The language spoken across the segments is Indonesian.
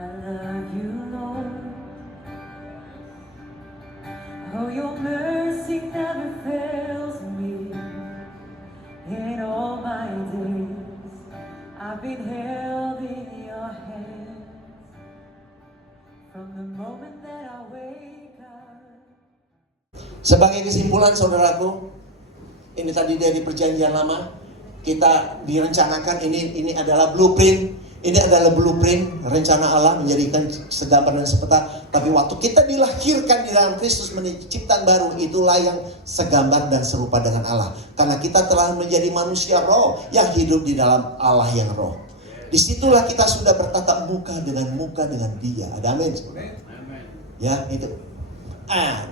I love you, Lord. Oh, your mercy never fails me. In all my days, I've been held in your hands. From the moment that I wake up. Sebagai kesimpulan saudaraku, ini tadi dari perjanjian lama, kita direncanakan ini adalah blueprint. Ini adalah blueprint rencana Allah menjadikan segambar dan sepeta. Tapi waktu kita dilahirkan di dalam Kristus menjadi ciptaan baru, itulah yang segambar dan serupa dengan Allah. Karena kita telah menjadi manusia roh yang hidup di dalam Allah yang roh. Disitulah kita sudah bertatap muka dengan Dia. Ada amin? Ya, itu.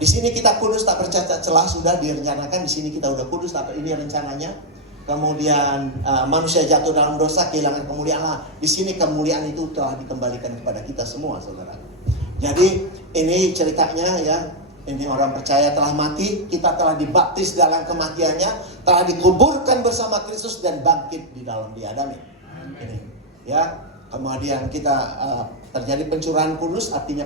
Di sini kita kudus tak bercacat celah, sudah direncanakan. Di sini kita udah kudus, tapi ini rencananya. Kemudian manusia jatuh dalam dosa, kehilangan kemuliaan Allah. Di sini kemuliaan itu telah dikembalikan kepada kita semua, saudara. Jadi ini ceritanya ya. Ini orang percaya telah mati, kita telah dibaptis dalam kematiannya, telah dikuburkan bersama Kristus dan bangkit di dalam Dia. Amin. Ini ya. Kemudian kita terjadi pencurahan kudus, artinya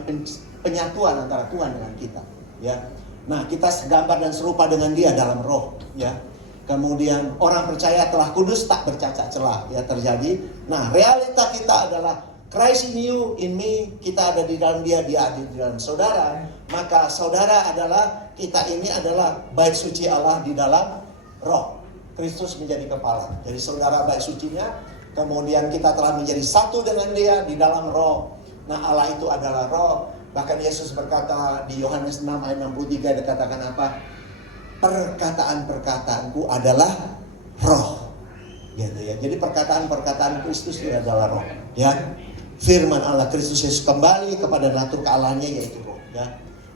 penyatuan antara Tuhan dengan kita. Ya. Nah, kita segambar dan serupa dengan Dia dalam roh. Ya. Kemudian orang percaya telah kudus tak bercacat celah, ya terjadi. Nah, realita kita adalah Christ in you, in me, kita ada di dalam Dia, Dia ada di dalam saudara. Maka saudara adalah, kita ini adalah bait suci Allah di dalam roh. Kristus menjadi kepala. Jadi saudara bait sucinya, kemudian kita telah menjadi satu dengan Dia di dalam roh. Nah, Allah itu adalah roh. Bahkan Yesus berkata di Yohanes 6 ayat 63, dikatakan apa? Perkataan-perkataanku adalah roh, gitu ya. Jadi perkataan-perkataan Kristus itu adalah roh, ya. Firman Allah Kristus Yesus kembali kepada natur kealahannya, yaitu roh, ya.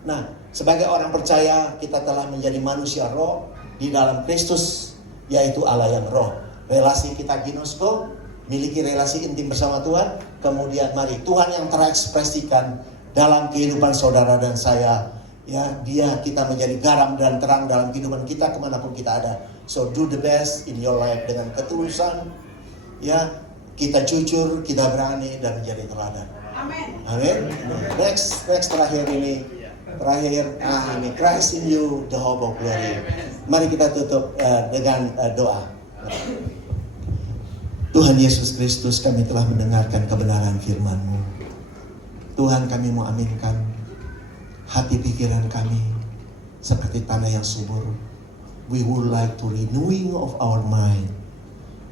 Nah, sebagai orang percaya kita telah menjadi manusia roh di dalam Kristus, yaitu Allah yang roh. Relasi kita ginosko, miliki relasi intim bersama Tuhan. Kemudian mari Tuhan yang terekspresikan dalam kehidupan saudara dan saya. Ya, Dia kita menjadi garam dan terang dalam kehidupan kita kemanapun kita ada. So do the best in your life dengan ketulusan. Ya, kita jujur, kita berani dan menjadi teladan. Amin. Amin. Next terakhir ini ini Christ in you, the hope of glory. Mari kita tutup dengan doa. Tuhan Yesus Kristus, kami telah mendengarkan kebenaran firman-Mu. Tuhan, kami mau aminkan hati pikiran kami seperti tanah yang subur. We would like to renewing of our mind.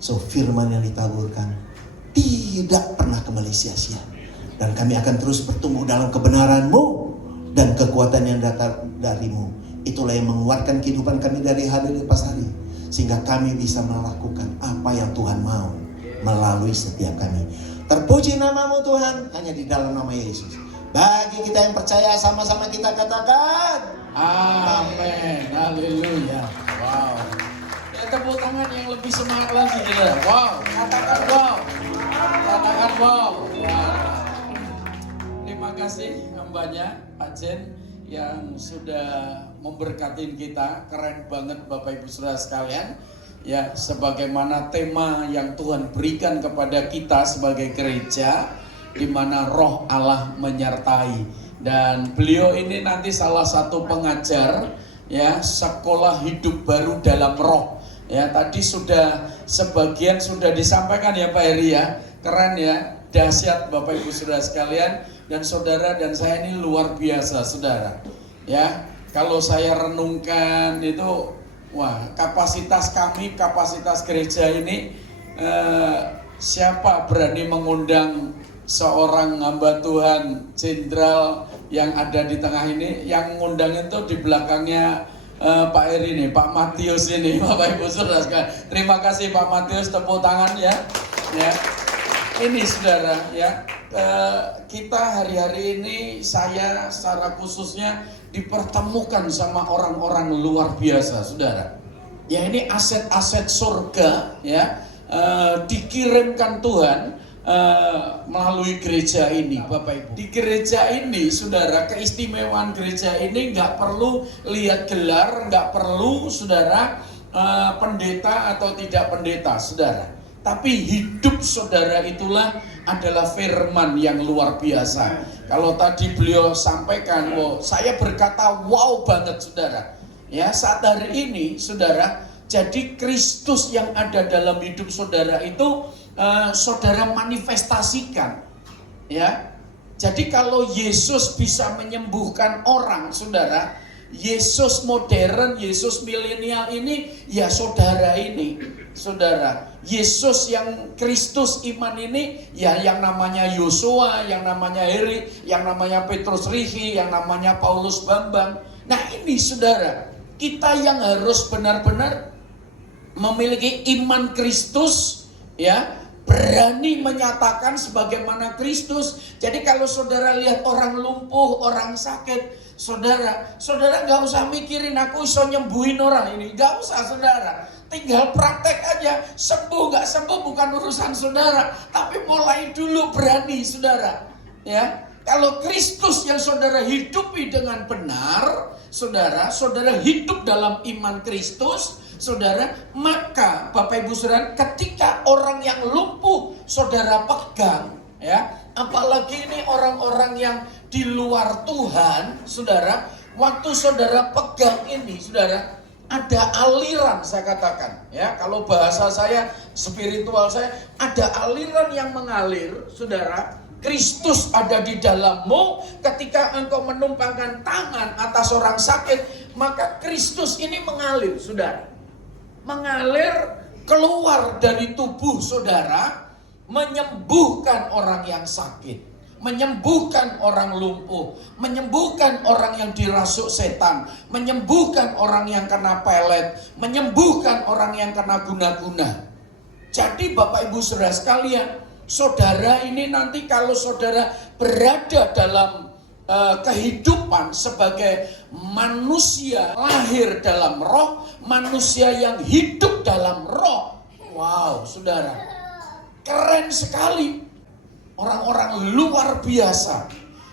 So firman yang ditaburkan tidak pernah kembali sia-sia. Dan kami akan terus bertumbuh dalam kebenaran-Mu dan kekuatan yang datang dari-Mu. Itulah yang menguatkan kehidupan kami dari hari lepas hari. Sehingga kami bisa melakukan apa yang Tuhan mau melalui setiap kami. Terpuji nama-Mu Tuhan, hanya di dalam nama Yesus. Bagi kita yang percaya, sama-sama kita katakan amin. Haleluya. Wow. Ya, tepuk tangan yang lebih semangat lagi kita. Wow. Katakan wow. Katakan wow. Wow. Terima kasih hambanya Pak Jen yang sudah memberkatin kita. Keren banget Bapak Ibu Saudara sekalian. Ya, sebagaimana tema yang Tuhan berikan kepada kita sebagai gereja, di mana roh Allah menyertai. Dan beliau ini nanti salah satu pengajar ya sekolah hidup baru dalam roh. Ya, tadi sudah sebagian sudah disampaikan ya Pak Heri ya. Keren ya, dahsyat Bapak Ibu Saudara sekalian, dan saudara dan saya ini luar biasa saudara. Ya, kalau saya renungkan itu, wah, kapasitas kami, kapasitas gereja ini, siapa berani mengundang seorang hamba Tuhan jenderal yang ada di tengah ini? Yang ngundang itu di belakangnya Pak Eri ini, Pak Matius ini, Bapak Ibu Saudara sekalian. Terima kasih Pak Matius, tepuk tangan ya. Ya. Ini saudara ya, kita hari-hari ini saya secara khususnya dipertemukan sama orang-orang luar biasa saudara. Ya, ini aset-aset surga ya, dikirimkan Tuhan melalui gereja ini Bapak Ibu. Di gereja ini saudara, keistimewaan gereja ini nggak perlu lihat gelar, nggak perlu saudara pendeta atau tidak pendeta saudara. Tapi hidup saudara itulah adalah firman yang luar biasa. Kalau tadi beliau sampaikan, saya berkata wow banget saudara. Ya, saat hari ini saudara, jadi Kristus yang ada dalam hidup saudara itu saudara manifestasikan. Ya. Jadi kalau Yesus bisa menyembuhkan orang saudara, Yesus modern, Yesus milenial ini ya saudara ini. Saudara, Yesus yang Kristus iman ini ya yang namanya Yosua, yang namanya Heri, yang namanya Petrus Rihi, yang namanya Paulus Bambang. Nah ini saudara, kita yang harus benar-benar memiliki iman Kristus, ya, berani menyatakan sebagaimana Kristus. Jadi kalau saudara lihat orang lumpuh, orang sakit, saudara nggak usah mikirin aku iso nyembuhin orang ini, nggak usah saudara. Tinggal praktek aja, sembuh nggak sembuh bukan urusan saudara, tapi mulai dulu berani saudara. Ya, kalau Kristus yang saudara hidupi dengan benar, saudara hidup dalam iman Kristus, saudara, maka Bapak Ibu Saudara, ketika orang yang lumpuh saudara pegang, ya, apalagi ini orang-orang yang di luar Tuhan, saudara, waktu saudara pegang ini, saudara, ada aliran, saya katakan, ya, kalau bahasa saya, spiritual saya, ada aliran yang mengalir, saudara. Kristus ada di dalammu. Ketika engkau menumpangkan tangan atas orang sakit, maka Kristus ini mengalir, saudara, mengalir keluar dari tubuh saudara, menyembuhkan orang yang sakit, menyembuhkan orang lumpuh, menyembuhkan orang yang dirasuk setan, menyembuhkan orang yang kena pelet, menyembuhkan orang yang kena guna-guna. Jadi Bapak Ibu Saudara sekalian, saudara ini nanti kalau saudara berada dalam kehidupan sebagai manusia lahir dalam roh, manusia yang hidup dalam roh. Wow, saudara, keren sekali. Orang-orang luar biasa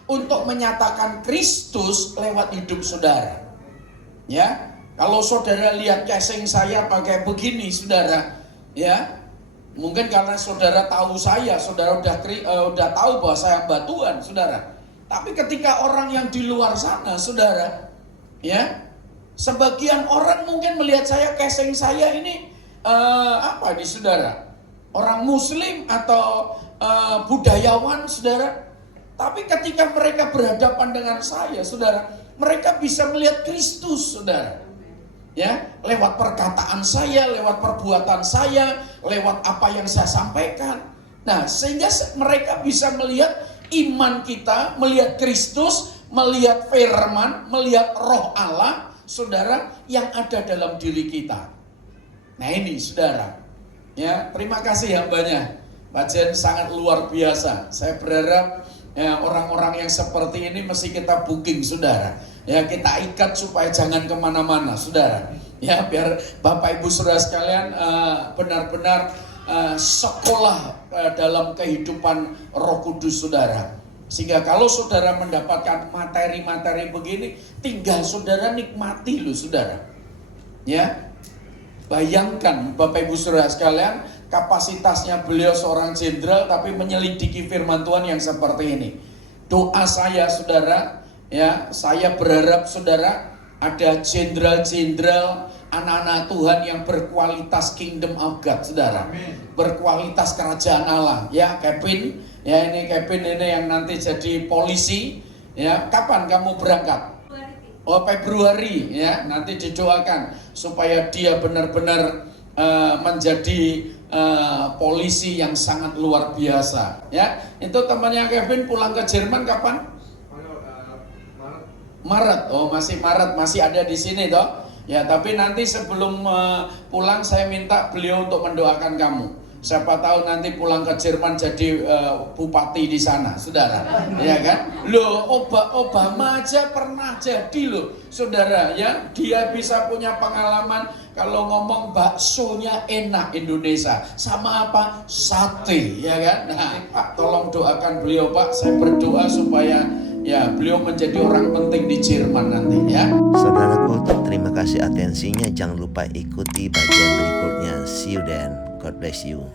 untuk menyatakan Kristus lewat hidup saudara. Ya, kalau saudara lihat casing saya pakai begini, saudara, ya, mungkin karena saudara tahu saya, saudara udah tahu bahwa saya hamba Tuhan, saudara. Tapi ketika orang yang di luar sana, saudara, ya, sebagian orang mungkin melihat saya, casing saya ini apa nih, saudara? Orang Muslim atau budayawan, saudara. Tapi ketika mereka berhadapan dengan saya, saudara, mereka bisa melihat Kristus, saudara. Ya, lewat perkataan saya, lewat perbuatan saya, lewat apa yang saya sampaikan. Nah, sehingga mereka bisa melihat iman kita, melihat Kristus, melihat firman, melihat roh Allah, saudara, yang ada dalam diri kita. Nah ini, saudara. Ya, terima kasih hambanya. Pak Jen sangat luar biasa. Saya berharap ya, orang-orang yang seperti ini mesti kita booking, saudara. Ya, kita ikat supaya jangan kemana-mana, saudara. Ya, biar Bapak Ibu Saudara sekalian benar-benar sekolah dalam kehidupan Roh Kudus, saudara. Sehingga kalau saudara mendapatkan materi-materi begini, tinggal saudara nikmati loh, saudara. Ya, bayangkan Bapak Ibu Saudara sekalian, kapasitasnya beliau seorang jenderal tapi menyelidiki firman Tuhan yang seperti ini. Doa saya, saudara, ya, saya berharap saudara ada jenderal-jenderal anak-anak Tuhan yang berkualitas Kingdom of God, saudara. Amin. Berkualitas kerajaan Allah. Ya, Kevin, ya, ini Kevin ini yang nanti jadi polisi. Ya, kapan kamu berangkat? Oh, Februari, ya, nanti didoakan supaya dia benar-benar menjadi polisi yang sangat luar biasa. Ya, itu temannya Kevin pulang ke Jerman kapan? Maret. Oh, masih Maret, masih ada di sini toh. Ya, tapi nanti sebelum pulang saya minta beliau untuk mendoakan kamu. Siapa tahu nanti pulang ke Jerman jadi bupati di sana, saudara. Ya kan? Loh, Obama aja pernah jadi loh, saudara. Ya, dia bisa punya pengalaman kalau ngomong baksonya enak Indonesia. Sama apa? Sate, ya kan? Nah, Pak, tolong doakan beliau, Pak. Saya berdoa supaya ya beliau menjadi orang penting di Jerman nanti, ya. Saudaraku, terima kasih atensinya. Jangan lupa ikuti bagian berikutnya. See you then. God bless you.